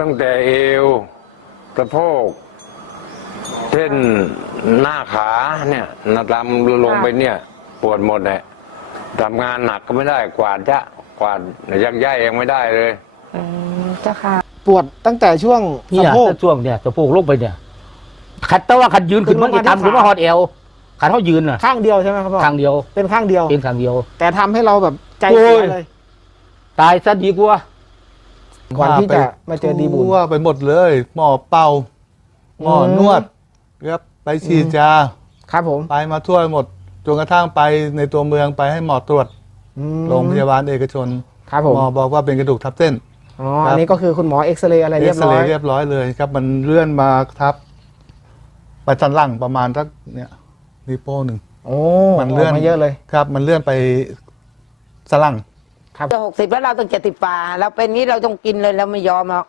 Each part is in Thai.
ตั้งแต่เอวสะโพกเส้นหน้าขาเนี่ยนาดำลงไปเนี่ย ปวดหมดเลยทำงานหนักก็ไม่ได้กวาดจะกวาดยักย้ายเองไม่ได้เลยอืมเจ้าค่ะปวดตั้งแต่ช่วงเนี่สะยโพก ถ้าช่วงเนี่ยสะโพกลงไปเนี่ยขัดแต่ว่าขัดยืนขึ้นมันขึ้อีนมาทำขึ้นมาที่ขาฮอดเอวขัดเขายืนน่ะข้างเดียวใช่ไหมครับพ่อข้างเดียวเป็นข้างเดียว เป็นข้างเดียว แต่ทำให้เราแบบใจโอ้เสียยเลย ตายซะดีกว่า ก่อนที่จะมาเจอดีบุญ ทั่วไปหมดเลย หมอเป่า หมออืมนวดครับไปฉีดยาครับผมไปมาทั่วหมดจนกระทั่งไปในตัวเมืองไปให้หมอตรวจอืมโรงพยาบาลเอกชนครับผมหมอบอกว่าเป็นกระดูกทับเส้น อ๋อครับอันนี้ก็คือคุณหมอเอ็กซเรย์อะไรเรียบร้อยเรียบร้อยเลยครับ มันเลื่อนมาทับ ไปสันหลังประมาณสักเนี่ยนิ้วโป้งหนึ่ง โอ้มันเลื่อน กมาเยอะเลย ครับ มันเลื่อนไปสันหลัง จะหกสิบแล้วเราต้องเจ็ดสิบป่าเราเป็นนี้เราต้องกินเลยเราไม่ยอมหรอก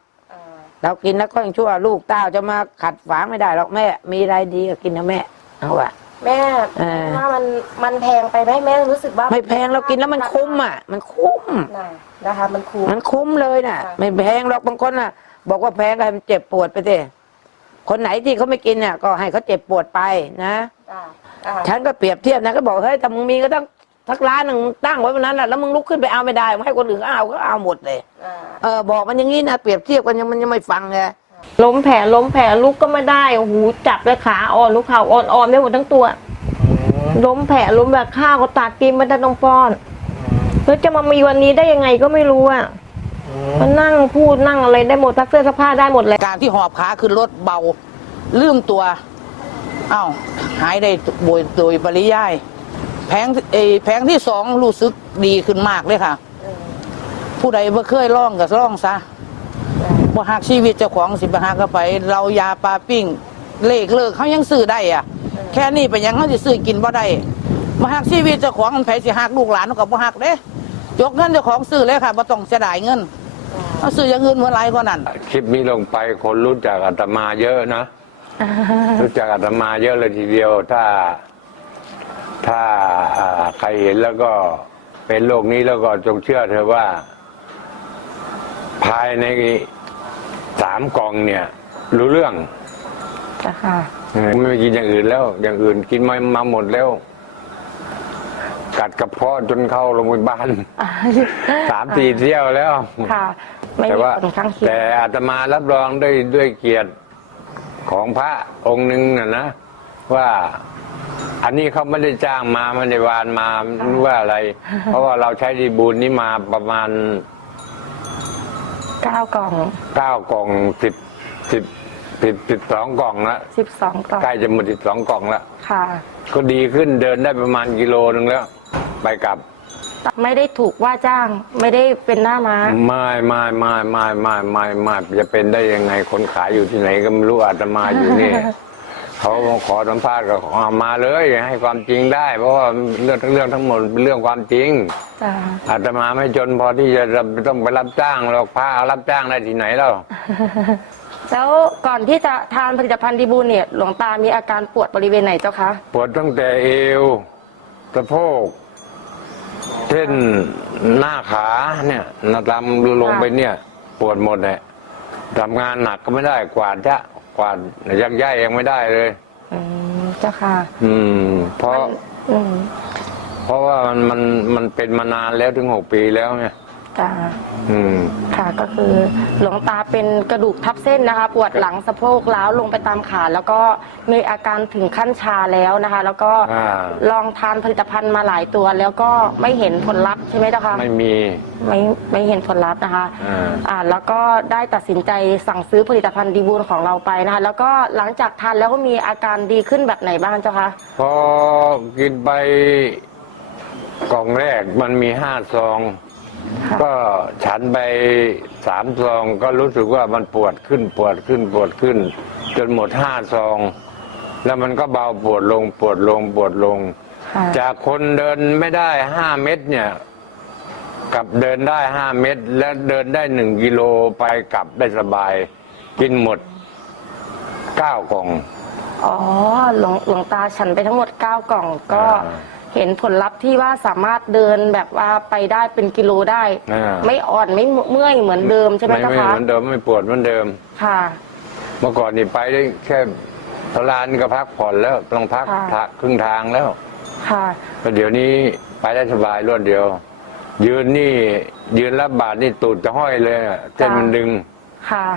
เรากินแล้วก็ยังชั่วลูกเต้าจะมาขัดฝางไม่ได้หรอกแม่ มีอะไรดีก็กินนะแม่เอาอะแม่เออว่ามันมันแพงไปไหมแม่รู้สึกว่า ไม่แพงเรากินแล้วมันคุ้มอะ มันคุ้มน่ะนะคะ มันคุ้มมันคุ้มเลยน่ะค่ะไม่แพงหรอกบางคนน่ะ บอกว่าแพงก็ให้มันเจ็บปวดไปสิคนไหนที่เขาไม่กินน่ะก็ให้เขาเจ็บปวดไปนะอ่าอ่าฉันก็เปรียบเทียบนะก็บอกเฮ้ยแต่มึงมีก็ต้อง ทักร้านหนึ่งมึงตั้งไว้วันนั้นน่ะแล้วมึงลุกขึ้นไปเอาไม่ได้มึงให้คนอื่นก็เอาก็เอาหมดเลยอ่าเออบอกมันอย่างนี้นะเปรียบเทียบกันยังมันยังไม่ฟังไงล้มแผลล้มแผลลุกก็ไม่ได้โอ้โหจับเลยขาอ่อนลูกเข่าอ่อนอ่อนได้หมดทั้งตัวล้มแผลล้มแบบข้าวก็ตักกินไม่ได้ต้องป้อนแล้วจะมามีวันนี้ได้ยังไงก็ไม่รู้อะมันนั่งพูดนั่งอะไรได้หมดซักเสื้อซักผ้าได้หมดเลยการที่หอบขาขึ้นรถเบาลืมตัวเอ้าหายได้โดยโดยปริยาย แผงเออแผงที่สองรู้สึกดีขึ้นมากเลยค่ะ ผู้ใดบ่เคยล่องก็ล่องซะบ่หักชีวิตเจ้าของสิบ่หักก็ไป เรายาปลาปิ้ง เลขเลิกเขายังซื้อได้อะ แค่นี้เป็นหยังเขาสิซื้อกินบ่ได้บ่หักชีวิตเจ้าของมันไผสิหักลูกหลานเขาก็บ่หักเด้ยกเงินเจ้าของซื้อเลยค่ะบ่ต้องเสียดายเงินเอาซื้ออย่างอื่นเมื่อไรก็นั่นคลิปนี้ลงไปคนรู้จักอาตมาเยอะนะรู้จักอาตมาเยอะเลยทีเดียวถ้า ถ้าอ่าใครเห็นแล้วก็เป็นโรคนี้แล้วก็จงเชื่อเธอะว่า ภายในสามกล่องเนี่ย รู้เรื่องเจ้าค่ะเออไม่กินอย่างอื่นแล้ว อย่างอื่นกินมามาหมดแล้ว กัดกระเพาะจนเข้าโรงพยาบาลสามสี่เที่ยวแล้วค่ะไม่แต่มีว่าผลข้างเคียงแต่อาตมารับรองด้วยด้วยเกียรติของพระองค์หนึ่งนะนะว่า อันนี้เขาไม่ได้จ้างมาไม่ได้วานมาไม่รู้ว่าอะไร เพราะว่าเราใช้ดีบูลนี้มาประมาณเก้ากล่องเก้ากล่องสิบสิบสิบสิบสองกล่องละสิบสองกล่อง ใกล้จะหมดสิบสองกล่องละค่ะ ก็ดีขึ้นเดินได้ประมาณกิโลนึงแล้ว ไปกลับ ไม่ได้ถูกว่าจ้าง ไม่ได้เป็นหน้าม้า ไม่ไม่ไม่ไม่ไม่ไม่ไม่จะเป็นได้ยังไงคนขายอยู่ที่ไหนก็ไม่รู้อาตมาอยู่นี่ เขาขอสัมภาษณ์ก็ขอมาเลย ให้ความจริงได้ เพราะว่าเรื่องทั้งเรื่องทั้งหมดเป็นเรื่องความจริงจ้าอาตมาไม่จนพอที่จะต้องไปรับจ้างหรอกพระรับจ้างได้ที่ไหนแล้วแล้วก่อนที่จะทานผลิตภัณฑ์ดีบูลเนี่ยหลวงตามีอาการปวดบริเวณไหนเจ้าคะปวดตั้งแต่เอวสะโพกเส้นหน้าขาเนี่ยนาดำลงไปเนี่ย ปวดหมดเลยทำงานหนักก็ไม่ได้กวาดจะ กวาดยักย้ายเองไม่ได้เลย อืมเจ้าค่ะ อืม เพราะ อืม เพราะว่ามันมันมันเป็นมานานแล้วถึงหกปีแล้วไง จ้าอืม ค่ะก็คือหลวงตาเป็นกระดูกทับเส้นนะคะ ปวดหลังสะโพกล้าวลงไปตามขา แล้วก็มีอาการถึงขั้นชาแล้วนะคะ แล้วก็อ่า ลองทานผลิตภัณฑ์มาหลายตัว แล้วก็ไม่เห็นผลลัพธ์ใช่ไหมเจ้าคะไม่มี ไม่ไม่เห็นผลลัพธ์นะคะ อ่า อ่าแล้วก็ได้ตัดสินใจสั่งซื้อผลิตภัณฑ์ดีบูลของเราไปนะคะ แล้วก็หลังจากทานแล้วก็มีอาการดีขึ้นแบบไหนบ้างเจ้าคะพอกินไปกล่องแรกมันมีห้าซองค่ะ ก็ฉันไปสามซองก็รู้สึกว่ามันปวดขึ้นปวดขึ้นปวดขึ้น จนหมดห้าซอง แล้วมันก็เบาปวดลงปวดลงปวดลงค่ะจากคนเดินไม่ได้ห้าเมตรเนี่ยกลับเดินได้ห้าเมตร และเดินได้หนึ่งกิโลไปกลับได้สบาย กินหมดเก้ากล่อง อ๋อหลวงหลวงตาฉันไปทั้งหมด9กล่องก็อ่า เห็นผลลัพธ์ที่ว่าสามารถเดินแบบว่าไปได้เป็นกิโลได้ อ่า ไม่อ่อนไม่เมื่อยเหมือนเดิมใช่ไหมไม่เจ้าไม่คะเหมือนเดิมไม่ปวดเหมือนเดิม ค่ะ เมื่อก่อนนี่ไปได้แค่ทลานก็พักผ่อนแล้วต้องพักค่ะ ทะครึ่งทางแล้วค่ะ แต่เดี๋ยวนี้ไปได้สบายรวดเดียว ยืนนี่ยืนรับบาทนี่ตูดจะห้อยเลยอะเส้นมันดึง ค่ะ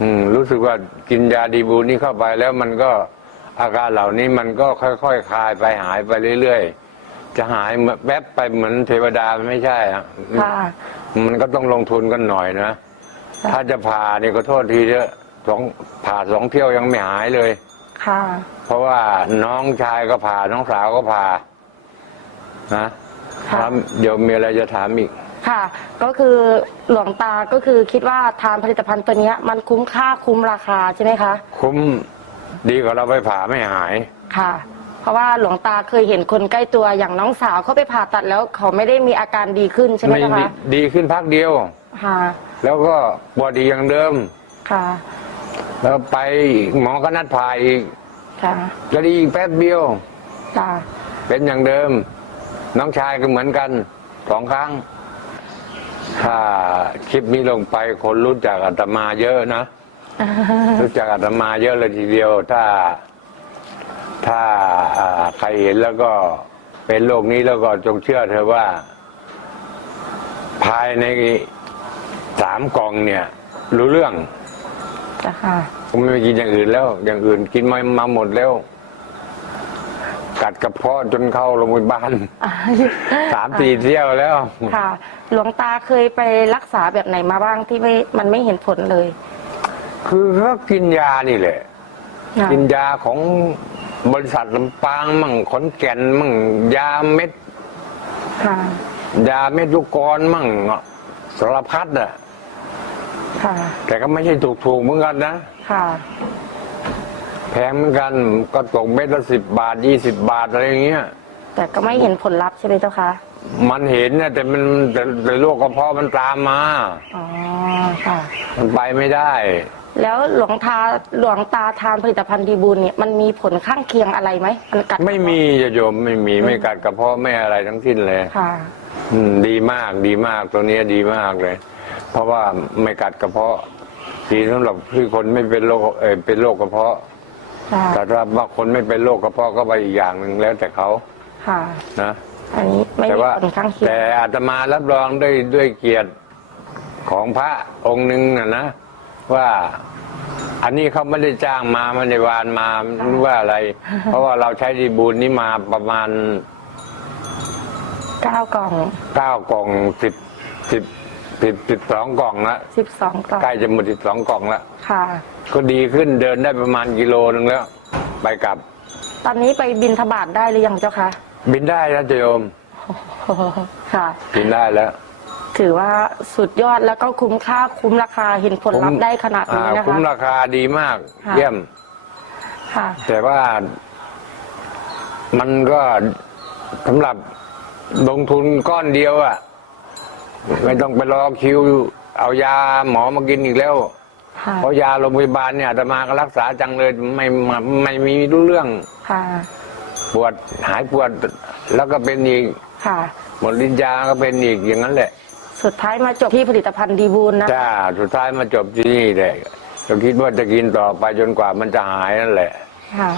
อืมรู้สึกว่ากินยาดีบูนี่เข้าไปแล้วมันก็อาการเหล่านี้มันก็ค่อยๆคคลายไปหายไปเรื่อยๆ จะหายเหมือนแวบไปเหมือนเทวดามันไม่ใช่อะค่ะ มันก็ต้องลงทุนกันหน่อยนะถ้าจะผ่านี่ก็โทษทีเถอะสองผ่าสองเที่ยวยังไม่หายเลย ค่ะ เพราะว่าน้องชายก็ผ่าน้องสาวก็ผ่านะค่ะแล้วเดี๋ยวมีอะไรจะถามอีก ค่ะ ก็คือหลวงตาก็คือคิดว่าทานผลิตภัณฑ์ตัวเนี้ย มันคุ้มค่าคุ้มราคาใช่ไหมคะ คุ้มดีกว่าเราไปผ่าไม่หาย ค่ะ เพราะว่าหลวงตาเคยเห็นคนใกล้ตัวอย่างน้องสาวเขาไปผ่าตัดแล้วเขาไม่ได้มีอาการดีขึ้นใช่ไหมไม่เจ้าดีคะดีขึ้นพักเดียว ค่ะ แล้วก็ปวดดีอย่างเดิม ค่ะ แล้วไปหมอก็นัดผ่าอีกค่ะจะดีอีกแป๊บเดียวค่ะเป็นอย่างเดิม น้องชายก็เหมือนกันสองครั้ง ถ้าคลิปนี้ลงไปคนรู้จักอาตมาเยอะนะ รู้จักอาตมาเยอะเลยทีเดียว ถ้า ถ้าอ่าใครเห็นแล้วก็เป็นโรคนี้แล้วก็จงเชื่อเธอะว่า ภายในสามกล่องเนี่ย รู้เรื่องจ้ะค่ะผมไม่ไปกินอย่างอื่นแล้ว อย่างอื่นกินมามาหมดแล้ว กัดกระเพาะจนเข้าโรงพยาบาลสามสี่เที่ยวแล้ว ค่ะ หลวงตาเคยไปรักษาแบบไหนมาบ้างที่ไม่มันไม่เห็นผลเลย คือก็กินยานี่แหละค่ะกินยาของ บริษัทลำปางมั่งขอนแก่นมั่งยาเม็ด ค่ะ ยาเม็ดลูกกรมั่งสารพัดอะค่ะ แต่ก็ไม่ใช่ถูกๆเหมือนกันนะ ค่ะ แพงเหมือนกันก็ตกเม็ดละสิบบาทยี่สิบบาทอะไรอย่างเงี้ย แต่ก็ไม่เห็นผลลัพธ์ใช่ไหมเจ้าคะมันเห็นนะแต่มันแต่แต่โรคกระเพาะมันตามมา อ๋อ ค่ะ มันไปไม่ได้ แล้วหลวงตาหลวงตาทานผลิตภัณฑ์ดีบุญเนี่ยมันมีผลข้างเคียงอะไรไหมมันกัดไม่มีจะโยมไม่มีไม่กัดกระเพาะไม่อะไรทั้งสิ้นเลยค่ะอืมดีมากดีมากตัวเนี้ยดีมากเลย เพราะว่าไม่กัดกระเพาะ ดีสำหรับที่คนไม่เป็นโรคเออเป็นโรคกระเพาะ ค่ะแต่ถ้าว่าคนไม่เป็นโรคกระเพาะก็ไปอีกอย่างหนึ่งแล้วแต่เขาค่ะ นะอันนี้ไม่แต่มีว่าผลข้างเคียงแต่อาตมารับรองด้วยด้วยเกียรติของพระองค์หนึ่งนะนะ ว่า อันนี้เขาไม่ได้จ้างมาไม่ได้วานมาไม่รู้ว่าอะไร เพราะว่าเราใช้ดีบูลนี้มาประมาณเก้ากล่องเก้ากล่องสิบสิบสิบสิบสองกล่องละสิบสองกล่องใกล้จะหมดสิบสองกล่องละค่ะ ก็ดีขึ้นเดินได้ประมาณกิโลนึงแล้ว ไปกลับ ตอนนี้ไปบินทบาทได้หรือยังเจ้าคะบินได้แล้วโยมค่ะ บินได้แล้ว ถือว่าสุดยอดแล้วก็คุ้มค่าคุ้มราคาเห็นผลลัพธ์ได้ขนาดนี้อ่านะคุ้คะมราคาดีมาก ค่ะ เยี่ยม ค่ะ แต่ว่ามันก็สำหรับลงทุนก้อนเดียวอะไม่ต้องไปรอคิว เอายาหมอมากินอีกแล้ว ค่ะเพราะยาโรงพยาบาลเนี่ยอาตมาก็รักษาจังเลยไม่ไม่ไม่มีรู้เรื่องค่ะปวดหายปวด แล้วก็เป็นอีกค่ะ หมดลิ้นยาก็เป็นอีกอย่างนั้นแหละ สุดท้ายมาจบที่ผลิตภัณฑ์ดีบูลนะ จ้าสุดท้ายมาจบที่นี่แหละก็คิดว่าจะกินต่อไปจนกว่ามันจะหายนั่นแหละ ค่ะ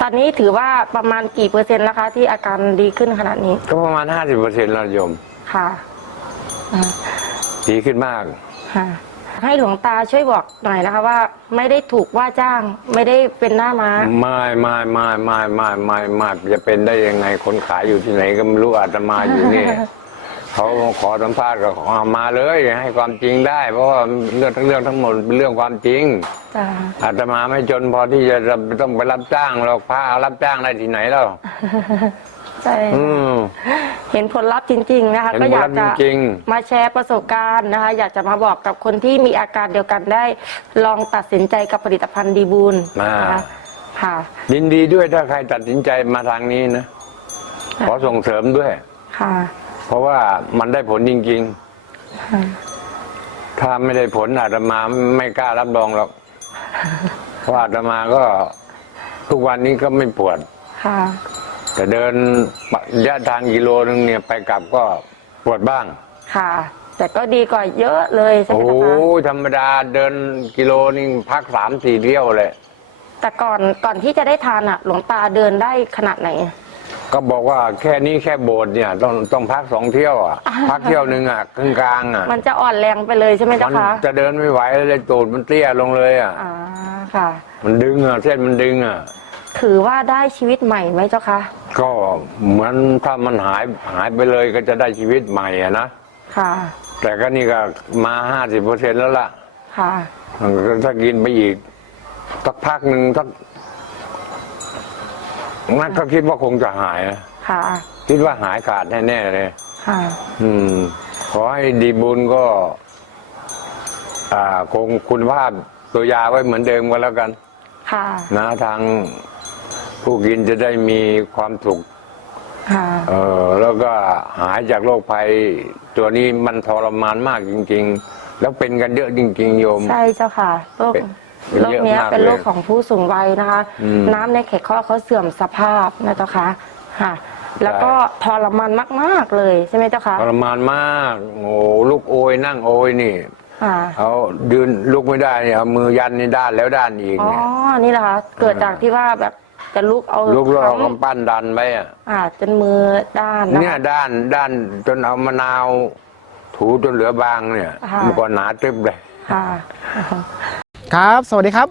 ตอนนี้ถือว่าประมาณกี่เปอร์เซ็นต์แล้วคะ ที่อาการดีขึ้นขนาดนี้ ก็ประมาณห้าสิบเปอร์เซ็นต์แล้วโยม ค่ะอ่าดีขึ้นมาก ค่ะ ให้หลวงตาช่วยบอกหน่อยนะคะว่า ไม่ได้ถูกว่าจ้าง ไม่ได้เป็นหน้าม้า ไม่ไม่ไม่ไม่ไม่ไม่ไม่จะเป็นได้ยังไงคนขายอยู่ที่ไหนก็ไม่รู้อาตมาอยู่นี่ เขาขอสัมภาษณ์ก็ขอมาเลย ให้ความจริงได้ เพราะว่าเรื่องทั้งเรื่องทั้งหมดเป็นเรื่องความจริงจ้าอาตมาไม่จนพอที่จะต้องไปรับจ้างเราพารับจ้างได้ที่ไหนแล้วใช่อืมเห็นผลลัพธ์จริง ๆ นะคะเห็นก็อยากผลลัจะพธ์จริงมาแชร์ประสบการณ์นะคะ อยากจะมาบอกกับคนที่มีอาการเดียวกันได้ ลองตัดสินใจกับผลิตภัณฑ์ดีบูลมานะคะค่ะยินดีด้วยถ้าใครตัดสินใจมาทางนี้นะขอส่งเสริมด้วยค่ะเพ ราะว่ามันได้ผลจริงค่ะๆถ้าไม่ได้ผลอาตมาไม่กล้ารับรองหรอกเพราะอาตมาก็ทุกวันนี้ก็ไม่ปวดค่ะแต่เดินระยะทางกิโลนึงเนี่ยไปกลับก็ปวดบ้าง ค่ะ แต่ก็ดีกว่าเยอะเลยใช่ไหโอ้มโหคะธรรมดาเดินกิโลนึงพักสามสี่เที่ยวเลย แต่ก่อนก่อนที่จะได้ทานอะ หลวงตาเดินได้ขนาดไหน ก็บอกว่าแค่นี้แค่โบสถ์เนี่ยต้องต้องพักสองเที่ยวอะ พักเที่ยวหนึ่งอะกลางกลางๆอะมันจะอ่อนแรงไปเลยใช่ไหมมัเจ้าคะจะเดินไม่ไหวเลยตูดมันเตี้ยลงเลยอะอ่าค่ะ มันดึงอะเส้นมันดึงอะถือว่าได้ชีวิตใหม่ไหมเจ้าคะก็เหมือนถ้ามันหายหายไปเลยก็จะได้ชีวิตใหม่อะนะค่ะแต่ก็นี่ก็มาห้าสิบเปอร์เซ็นแล้วล่ะค่ะ ถ้ากินไปอีกสักพักหนึ่งสัก นั่นก็คิดว่าคงจะหายนะค่ะ คิดว่าหายขาดแน่ๆเลย ค่ะ อืม ขอให้ดีบุญก็ อ่า คงคุณภาพตัวยาไว้เหมือนเดิมก็แล้วกัน ค่ะ นะทางผู้กินจะได้มีความสุขค่ะ เออแล้วก็หายจากโรคภัย ตัวนี้มันทรมานมากจริง ๆ แล้วเป็นกันเยอะจริง ๆ โยม ใช่เจ้าค่ะโรคเป็น โรคเนี้ยเยอะมากเป็นโรคเลยของผู้สูงวัยนะคะอืมน้ำในไขข้อเขาเสื่อมสภาพนะเจ้าค่ะค่ะ แล้วก็ทรมานมาก ๆ เลยใช่ไหมเจ้าคะทรมานมากโอ้ลูกโอยนั่งโอยนี่ค่ะเอายืนลุกไม่ได้เนี่ยเอามือยันนี่ด้านแล้วด้านอีกอ๋อเนี่ยนี่แหละคะเกิดจากที่ว่าแบบจะลุกเอาลุกแล้วเอาค้ำกำปั้นดันไปอะอ่าจนมือด้านนะเนี่ยคะด้านด้านจนเอามะนาว ถูจนเหลือบางเนี่ยค่ะมันก็หนาตึบเลยค่ะ ครับ สวัสดีครับ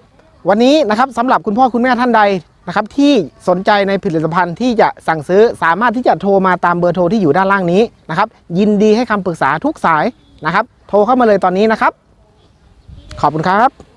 วันนี้นะครับสำหรับคุณพ่อคุณแม่ท่านใดนะครับที่สนใจในผลิตภัณฑ์ที่จะสั่งซื้อสามารถที่จะโทรมาตามเบอร์โทรที่อยู่ด้านล่างนี้นะครับ ยินดีให้คำปรึกษาทุกสายนะครับ โทรเข้ามาเลยตอนนี้นะครับ ขอบคุณครับ